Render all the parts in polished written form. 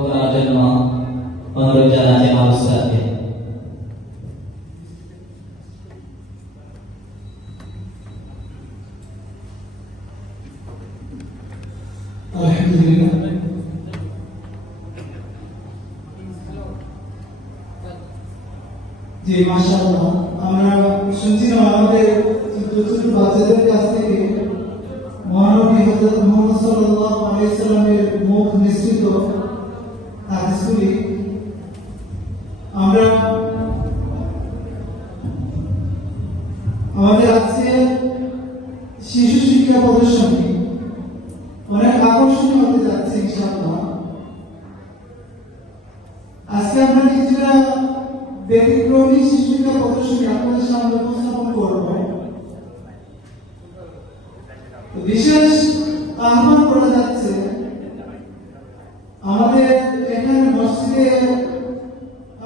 করার জন্য অনুরোধ জানাচ্ছি মাউসাকে। আলহামদুলিল্লাহ। জি মাশাআল্লাহ, আমরা শুনছিলাম আমাদের ছোট ছোট বাচ্চাদের কাছ থেকে মহানবী হযরত মুহাম্মদ সাল্লাল্লাহু আলাইহি ওয়াসাল্লামের মুখ নিঃসৃত হাদিসগুলি। আমরা আমাদের আজকে শিশু শিক্ষা প্রদর্শনী অনেক আকর্ষণীয় হতে যাচ্ছে ইনশাআল্লাহ। আজকে আমরা কিছুটা ব্যতিক্রমী শিশু শিক্ষা প্রদর্শনী আপনাদের সামনে উপস্থাপন করব। বিশেষ আহ্বান করা যাচ্ছে আমাদের এখানে মসজিদে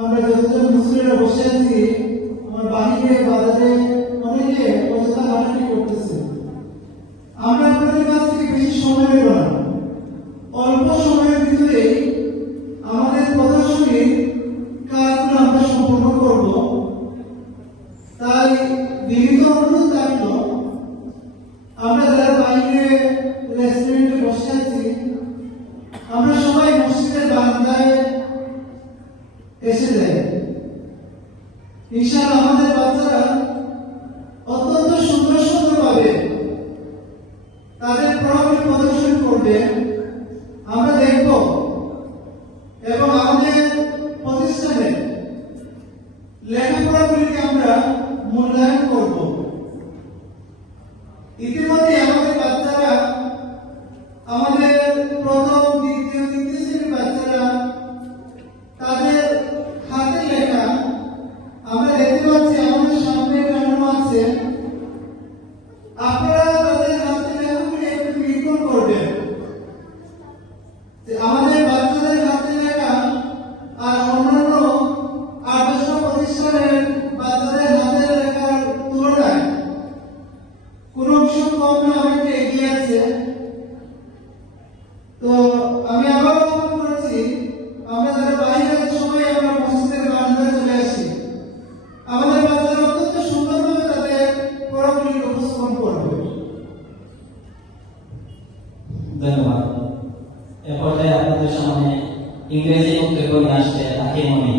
আমরা যতজন মুসলিমরা বসে আছি, আমার বাহিরে বাজারে অনেকে অযথা হাঁটাহাঁটি করতেছে। আমরা আপনাদের কাছ থেকে বেশি সময় নেব না, অল্প সময়ের ভিতরে আমাদের প্রদর্শনীর কাজগুলো আমরা সম্পন্ন করব। তাই বিনীত অনুরোধ থাকলো, আমরা যারা বাইরে রেস্টুরেন্টে বসে আছি, আমরা সবাই মসজিদের বারান্দায় এসে যাই। ইনশাআল্লাহ আমাদের বাচ্চারা অত্যন্ত সুন্দর সুন্দর ভাবে তাদের পড়াগুলি প্রদর্শন করবে, আমরা দেখব এবং আমাদের প্রতিষ্ঠানে লেখাপড়াগুলিকে আমরা মূল্যায়ন করব। ইতিমধ্যে আমাদের বাচ্চারা, আমাদের প্রথম দ্বিতীয় তৃতীয় শ্রেণীর বাচ্চারা তাদের হাতে লেখা আমরা দেখতে পাচ্ছি আমাদের সামনে টানানো আছে। আপনারা তাদের হাতে লেখাগুলি একটু নিরীক্ষণ করবেন যে আমাদের বাচ্চাদের হাতে লেখা আর অন্যান্য আদর্শ প্রতিষ্ঠানের বাচ্চাদের হাতে লেখার তুলনায় কোন অংশ কম না অনেকটা এগিয়ে আছে। তো আমি আবার আহ্বান করছি, আমরা যারা বাইরে আছি সবাই আমরা মসজিদের বারান্দায় চলে আসি। আমাদের বাচ্চারা অত্যন্ত সুন্দরভাবে তাদের পড়াগুলি উপস্থাপন করবে। ধন্যবাদ। এ পর্যায়ে আপনাদের সামনে ইংরেজি বক্তব্য নিয়ে আসছে আকিমনি।